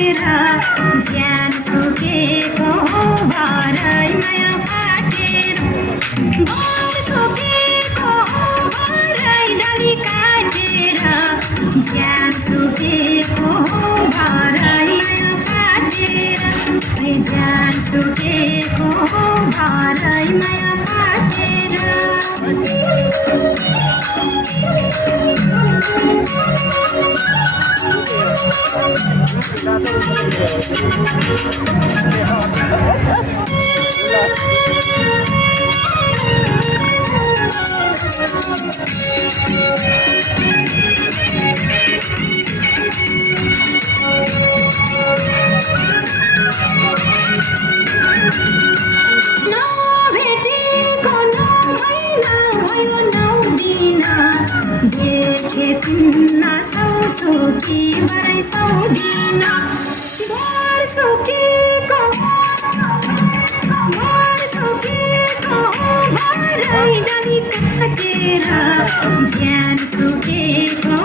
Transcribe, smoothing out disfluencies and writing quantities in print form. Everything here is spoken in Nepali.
काटेर ज्यान सुकेको भरै माया फाटेर घर सुकेको भरै डाली काटेर ज्यान सुकेको भरै माया फाटेर ज्यान सुकेको भरै माया फाटेर चिन्न सक्छु कि बरै सक्दिन घर सुकेको भरै डाली काटेर ज्यान सुकेको